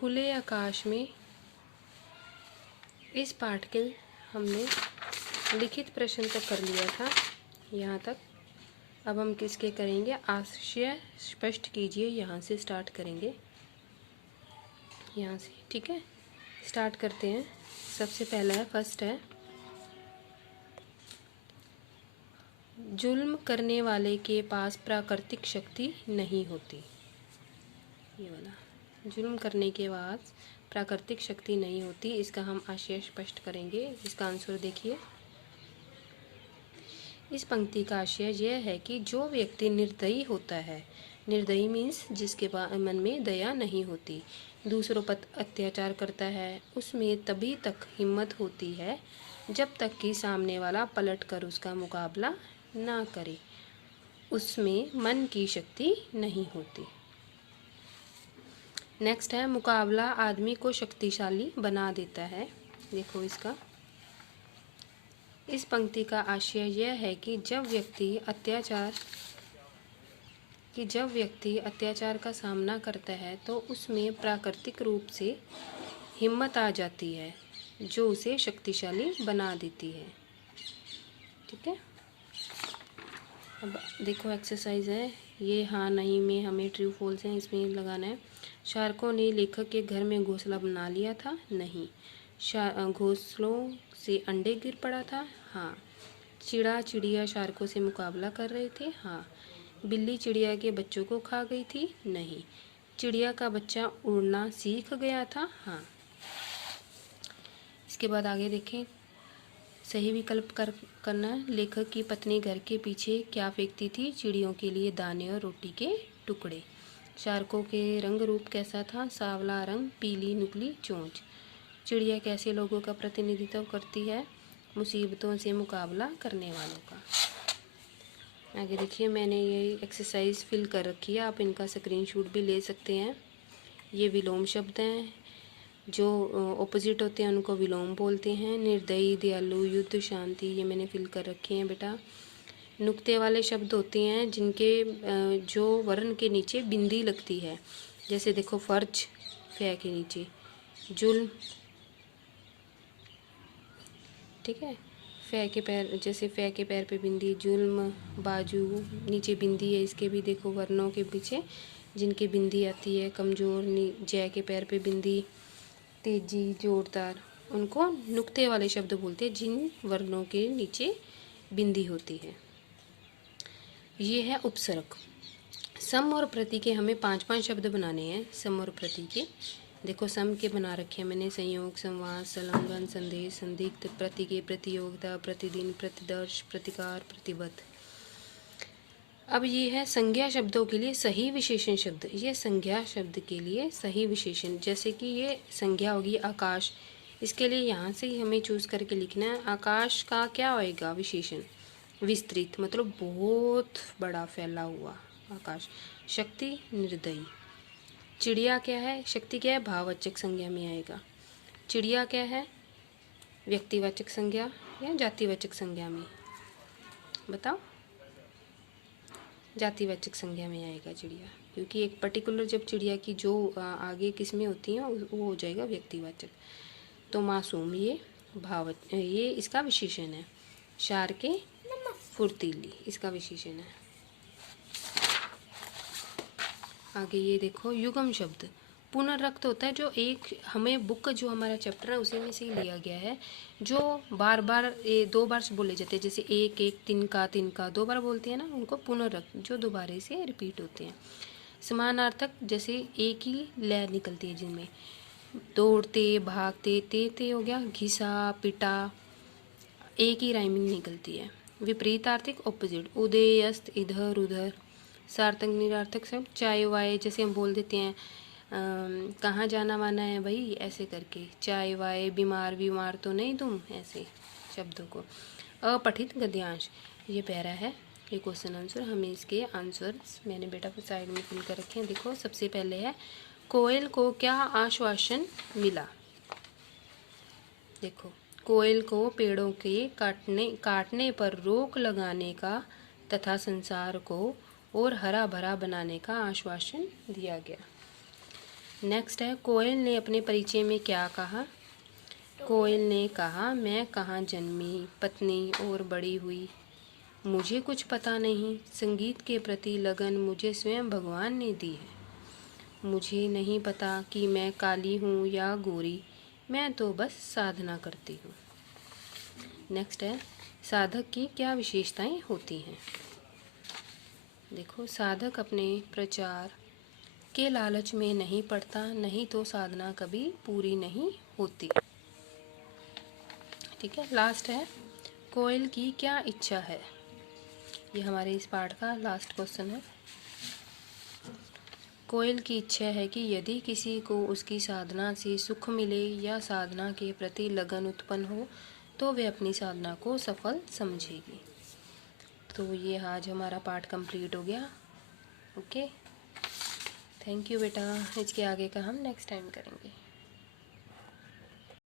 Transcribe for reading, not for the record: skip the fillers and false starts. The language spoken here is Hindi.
खुले आकाश में इस पाठ के हमने लिखित प्रश्न तक कर लिया था, यहाँ तक। अब हम किसके करेंगे, आशय स्पष्ट कीजिए, यहाँ से स्टार्ट करेंगे, यहाँ से। ठीक है, स्टार्ट करते हैं। सबसे पहला है, फर्स्ट है, जुल्म करने वाले के पास प्राकृतिक शक्ति नहीं होती। ये वाला, जुल्म करने के बाद प्राकृतिक शक्ति नहीं होती, इसका हम आशय स्पष्ट करेंगे। इसका आंसर देखिए। इस पंक्ति का आशय यह है कि जो व्यक्ति निर्दयी होता है, निर्दयी मीन्स जिसके मन में दया नहीं होती, दूसरों पर अत्याचार करता है, उसमें तभी तक हिम्मत होती है जब तक कि सामने वाला पलट कर उसका मुकाबला ना करे, उसमें मन की शक्ति नहीं होती। नेक्स्ट है, मुकाबला आदमी को शक्तिशाली बना देता है। देखो इसका, इस पंक्ति का आशय यह है कि जब व्यक्ति अत्याचार का सामना करता है तो उसमें प्राकृतिक रूप से हिम्मत आ जाती है जो उसे शक्तिशाली बना देती है। ठीक है, अब देखो एक्सरसाइज है ये, हाँ नहीं में हमें ट्रू फॉल्स हैं, इसमें लगाना है। शार्कों ने लेखक के घर में घोंसला बना लिया था, नहीं। घोंसलों से अंडे गिर पड़ा था, हाँ। चिड़िया शार्कों से मुकाबला कर रहे थे, हाँ। बिल्ली चिड़िया के बच्चों को खा गई थी, नहीं। चिड़िया का बच्चा उड़ना सीख गया था, हाँ। इसके बाद आगे देखें, सही विकल्प करना। लेखक की पत्नी घर के पीछे क्या फेंकती थी, चिड़ियों के लिए दाने और रोटी के टुकड़े। शार्कों के रंग रूप कैसा था, सांवला रंग, पीली नुकीली चोंच। चिड़िया कैसे लोगों का प्रतिनिधित्व करती है, मुसीबतों से मुकाबला करने वालों का। आगे देखिए, मैंने ये एक्सरसाइज फिल कर रखी है, आप इनका स्क्रीनशॉट भी ले सकते हैं। ये विलोम शब्द हैं, जो ऑपोजिट होते हैं उनको विलोम बोलते हैं। निर्दयी, दयालु, युद्ध, शांति, ये मैंने फिल कर रखे हैं बेटा। नुक्ते वाले शब्द होते हैं जिनके जो वर्ण के नीचे बिंदी लगती है, जैसे देखो फर्ज, फे के नीचे, जुल्म, ठीक है, फे के पैर, जैसे फे के पैर पे बिंदी, जुल्म, बाजू, नीचे बिंदी है, इसके भी देखो वर्णों के पीछे जिनके बिंदी आती है। कमज़ोर, जय के पैर पे बिंदी, तेजी, जोरदार, उनको नुक्ते वाले शब्द बोलते हैं जिन वर्णों के नीचे बिंदी होती है। ये है उपसर्ग। सम और प्रति के हमें 5-5 शब्द बनाने हैं, सम और प्रति के। देखो सम के बना रखे हैं मैंने, संयोग, संवाद, संलग्न, संदेश, संदिग्ध। प्रति के प्रतियोगिता, प्रतिदिन, प्रतिदर्श, प्रतिकार, प्रतिबद्ध। अब ये है संज्ञा शब्दों के लिए सही विशेषण शब्द। ये संज्ञा शब्द के लिए सही विशेषण, जैसे कि ये संज्ञा होगी आकाश, इसके लिए यहाँ से ही हमें चूज़ करके लिखना है। आकाश का क्या होएगा विशेषण, विस्तृत, मतलब बहुत बड़ा फैला हुआ आकाश। शक्ति, निर्दयी। चिड़िया क्या है, शक्ति क्या है, भाववाचक संज्ञा में आएगा। चिड़िया क्या है, व्यक्तिवाचक संज्ञा या जातिवाचक संज्ञा में, बताओ। जातिवाचक संज्ञा में आएगा चिड़िया, क्योंकि एक पर्टिकुलर जब चिड़िया की जो आगे किस्में होती हैं वो हो जाएगा व्यक्तिवाचक। तो मासूम, ये ये इसका विशेषण है। शार्के, फुर्तीली, इसका विशेषण है। आगे ये देखो, युग्म शब्द। पुनर्रक्त होता है जो एक, हमें बुक जो हमारा चैप्टर है उसी में से लिया गया है, जो बार बार 2 बार से बोले जाते हैं, जैसे एक एक, तिनका 2 बार बोलते हैं ना, उनको पुनर्रक्त, जो दोबारे से रिपीट होते हैं। समानार्थक, जैसे एक ही लय निकलती है जिनमें, दौड़ते, भागते, ते हो गया, घिसा, पिटा, एक ही राइमिंग निकलती है। विपरीतार्थक, ऑपोजिट, उदय, अस्त, इधर उधर। सार्थक निरार्थक शब्द, चाय वाय, जैसे हम बोल देते हैं कहाँ जाना वाना है भाई, ऐसे करके, चाय वाय, बीमार तो नहीं तुम, ऐसे शब्दों को। अपठित गद्यांश, ये पैरा है, ये क्वेश्चन आंसर, हमें इसके आंसर्स मैंने बेटा को साइड में फिल कर रखे हैं। देखो सबसे पहले है, कोयल को क्या आश्वासन मिला। देखो, कोयल को पेड़ों के काटने पर रोक लगाने का तथा संसार को और हरा भरा बनाने का आश्वासन दिया गया। नेक्स्ट है, कोयल ने अपने परिचय में क्या कहा? कोयल ने कहा, मैं कहाँ जन्मी, पत्नी और बड़ी हुई, मुझे कुछ पता नहीं। संगीत के प्रति लगन मुझे स्वयं भगवान ने दी है। मुझे नहीं पता कि मैं काली हूँ या गोरी, मैं तो बस साधना करती हूँ। नेक्स्ट है, साधक की क्या विशेषताएं होती हैं? देखो, साधक अपने प्रचार के लालच में नहीं पड़ता, नहीं तो साधना कभी पूरी नहीं होती। ठीक है। लास्ट है, कोयल की क्या इच्छा है? ये हमारे इस पाठ का लास्ट क्वेश्चन है। कोयल की इच्छा है कि यदि किसी को उसकी साधना से सुख मिले या साधना के प्रति लगन उत्पन्न हो तो वे अपनी साधना को सफल समझेगी। तो ये आज हमारा पाठ कंप्लीट हो गया। ओके, थैंक यू बेटा। इसके आगे का हम नेक्स्ट टाइम करेंगे।